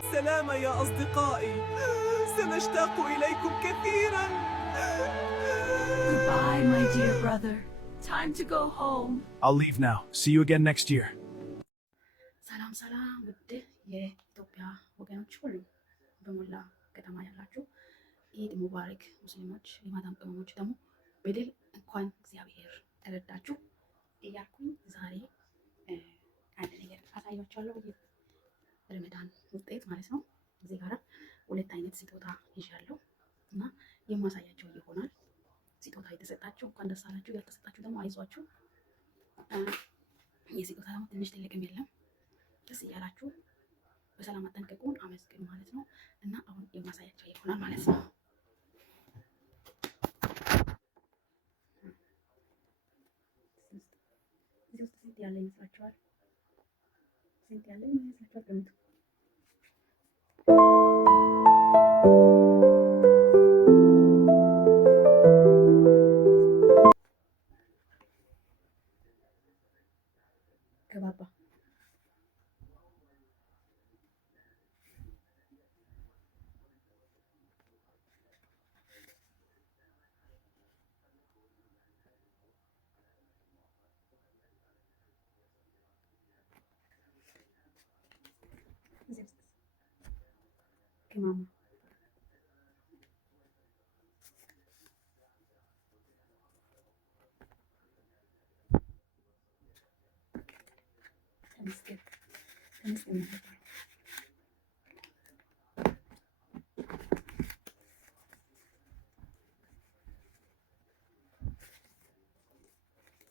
السلامة يا أصدقائي. سنشتاق إليكم كثيرا. Goodbye, my dear brother. Time to go home. I'll leave now. See you again next year. ሰላም ሰላም ውድ የኢትዮጵያ ወገኖች ሁሉ በሞላ ከተማ ያላችሁ ኢድ ሙባረክ። ሙስሊሞች የማዳም ቅመሞች ደግሞ በድል እንኳን እግዚአብሔር ተረዳችሁ እያልኩኝ ዛሬ አንድ ነገር አሳያችኋለሁ። ረመዳን ውጤት ማለት ነው። እዚህ ጋር ሁለት አይነት ስጦታ ይዣለሁ እና የማሳያቸው ይሆናል። ስጦታ የተሰጣችሁ እንኳን ደስ አላችሁ፣ ያልተሰጣችሁ ደግሞ አይዟችሁ። የስጦታ ደግሞ ትንሽ ትልቅም የለም። ደስ እያላችሁ በሰላም አጠንቀቁን አመስግኑ ማለት ነው እና አሁን የማሳያቸው ይሆናል ማለት ነው። እዚህ ውስጥ ስንት ያለ ይመስላችኋል? ስንት ያለ ይመስላችኋል? ገምቱ። ገባባ ከማማ ተመስገን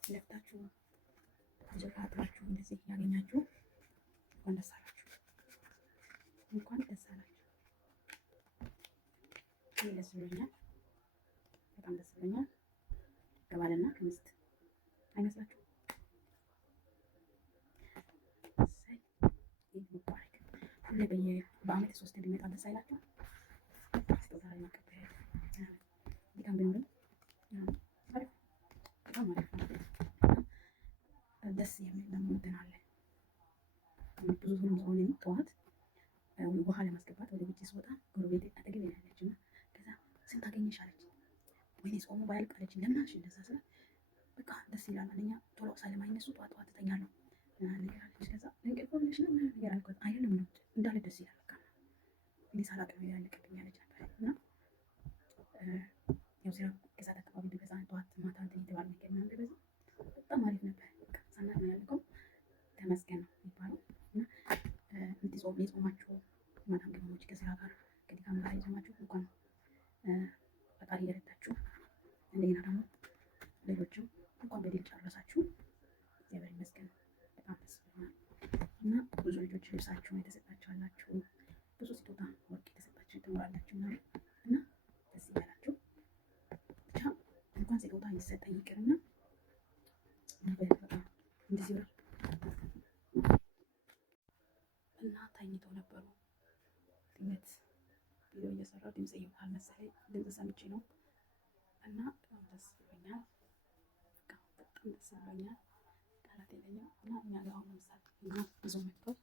ለፍታችሁ እንጀራ አጥባችሁ እንደዚህ ያገኛችሁ እንኳን ደስ አላችሁ፣ እንኳን ደስ አላችሁ። እኔ ደስ ብሎኛል፣ በጣም ደስ ብሎኛል። ከባልና ከሚስት አይመስላችሁ? ሙባረክ ሁሌ በአመት 3 ቢመጣ ደስ አይላችሁ? ስጦታ ለማቀበል በጣም ቢኖርም በጣም አሪፍ ነው። ደስ የሚል ደግሞ እንትን አለ። ብዙ ሆነ ጠዋት ውሃ ለማስገባት ወደ ውጭ ስወጣ ጎረቤት አጠገብ ያለች እና ከዛ ስንት አገኘሽ አለች። ወይኔ ጾሙ ባያልቅ አለች። ለምን አልሽ እንደዛ ስላት በቃ ደስ ይላል። አንደኛ ቶሎ ስለማይነሱ ጠዋት ጠዋት እተኛለሁ ነገር አለች። ከዛ እንቅልፍ ብለሽ ነው ነገር አልኳት። አይደለም ነው እንዳለ ደስ ይላል። በቃ እኔ ሳላውቅ ነው ያለቀብኝ አለች ነበር እና ያው ስራ ከሰዓት አካባቢ ቢበዛ ጠዋት ማታ እንትን የተባለ ነገር ምናምን ቢበዛ በጣም አሪፍ ነበር። በቃ ሳናት ነው ያልከው። ተመስገን ነው የሚባለው እና የጾማችሁ ማዳም ቅመሞች ከስራ ጋር ከድካም ጋር የጾማችሁ እንኳን ፈጣሪ የረዳችሁ፣ እንደገና ደግሞ ሌሎችም እንኳን በድል ጨረሳችሁ። እግዚአብሔር ይመስገን። በጣም ደስ ብሎናል እና ብዙ ልጆች ልብሳችሁን የተሰጣችሁ አላችሁ፣ ብዙ ስጦታ ወርቅ የተሰጣችሁ ትኖራላችሁ እና ደስ ይበላችሁ። ብቻ እንኳን ስጦታ ይሰጠኝ ይቅርና እንደዚህ ብር እና ተኝተው ነበሩ። ድንገት ቪዲዮ እየሰራሁ ድምፅ ይወጣል መሰለኝ፣ ድምፅ ሰምቼ ነው እና በጣም ደስ ብሎኛል። በጣም ደስ ብሎኛል። ቃላት የለኝም እና እኛ ጋር አሁን ለምሳሌ እና ብዙ መጥቷል።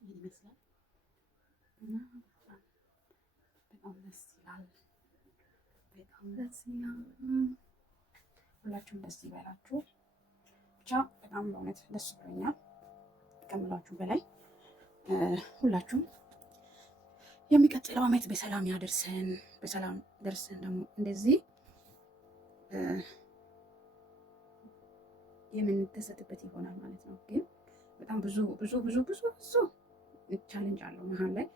ይህን ይመስላል እና በጣም ደስ ይላል። በጣም ደስ ይላል። ሁላችሁም ደስ ይበላችሁ። ብቻ በጣም በእውነት ደስ ብሎኛል ከምላችሁ በላይ። ሁላችሁም የሚቀጥለው ዓመት በሰላም ያደርሰን። በሰላም ደርሰን ደግሞ እንደዚህ የምንደሰትበት ይሆናል ማለት ነው። ግን በጣም ብዙ ቻሌንጅ አለው መሀል ላይ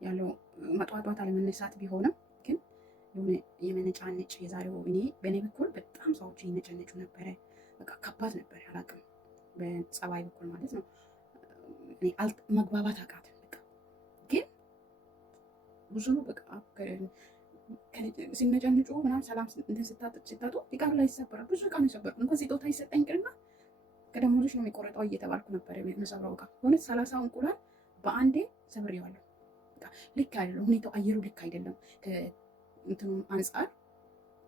ያለው መጧጧት አለመነሳት ቢሆንም ግን የሆነ የመነጫነጭ የዛሬው እኔ በእኔ በኩል በጣም ሰዎች ይነጨነጩ ነበረ። በቃ ከባድ ነበር። አላውቅም በጸባይ በኩል ማለት ነው። መግባባት አቃት። በቃ ግን ብዙ በቃ ሲነጨንጩ ምናምን ሰላም እንትን ሲታጡ እቃ ላይ ይሰበራል። ብዙ እቃ ነው የሰበርኩት። እንኳን ስጦታ ይሰጠኝ ቅርና ከደሞዝሽ ነው የሚቆረጠው እየተባልኩ ነበር የምሰብረው እቃ። በእውነት 30 እንቁላል በአንዴ ሰብሬዋለሁ። ልክ አይደለም ሁኔታው፣ አየሩ ልክ አይደለም። እንትኑ አንጻር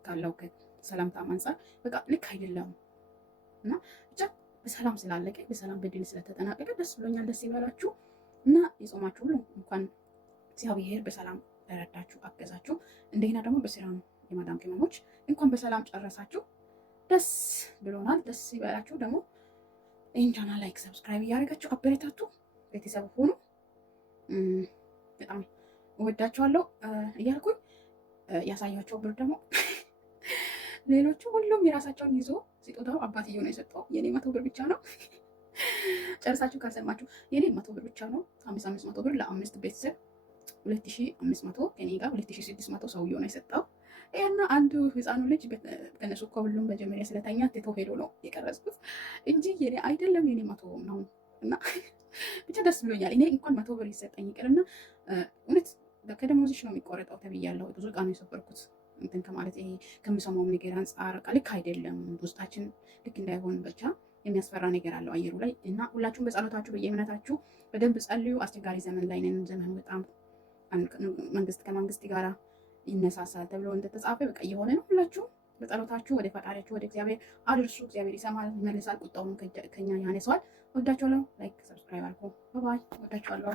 ካለው ከሰላምታም አንጻር በቃ ልክ አይደለም እና ብቻ በሰላም ስላለቀ በሰላም በድል ስለተጠናቀቀ ደስ ብሎኛል። ደስ ይበላችሁ እና የጾማችሁ ሁሉ እንኳን እግዚአብሔር በሰላም ረዳችሁ አገዛችሁ። እንደገና ደግሞ በስራ የማዳም ቅመሞች እንኳን በሰላም ጨረሳችሁ። ደስ ብሎናል። ደስ ይበላችሁ። ደግሞ ይህን ቻናል ላይክ፣ ሰብስክራይብ እያደረጋችሁ አበረታቱ። ቤተሰብ ሆኑ። በጣም እወዳችኋለሁ እያልኩኝ ያሳያቸው ብር ደግሞ ሌሎቹ ሁሉም የራሳቸውን ይዞ ስጦታው አባትየው ነው የሰጠው። የኔ 100 ብር ብቻ ነው። ጨርሳችሁ ካልሰማችሁ የኔ 100 ብር ብቻ ነው። 500 ብር ለ5 ቤተሰብ 2500 ከኔ ጋር 2600 ሰውየው ነው የሰጠው። እና አንዱ ህፃኑ ልጅ ከነሱ ከሁሉም መጀመሪያ ስለተኛ ትቶ ሄዶ ነው የቀረጽኩት እንጂ የኔ አይደለም። የኔ 100 ነው እና ብቻ ደስ ብሎኛል። እኔ እንኳን 100 ብር ይሰጠኝ ይቅርና እውነት ከደሞዝሽ ነው የሚቆረጠው ተብያለሁ። ብዙ ዕቃ ነው የሰበርኩት። እንትን ከማለት ይሄ ከምሰማው ነገር አንጻር ልክ አይደለም። ውስጣችን ልክ እንዳይሆን ብቻ የሚያስፈራ ነገር አለው አየሩ ላይ እና ሁላችሁም በጸሎታችሁ በየእምነታችሁ በደንብ ጸልዩ። አስቸጋሪ ዘመን ላይ ነን። ዘመኑ በጣም መንግስት ከመንግስት ጋር ይነሳሳል ተብሎ እንደተጻፈ በቃ እየሆነ ነው። ሁላችሁ በጸሎታችሁ ወደ ፈጣሪያችሁ ወደ እግዚአብሔር አድርሱ። እግዚአብሔር ይሰማል፣ ይመልሳል፣ ቁጣውን ከኛ ያነሳዋል። ወዳችኋለሁ። ላይክ ሰብስክራይብ አድርጉ። ባይ ወዳችኋለሁ።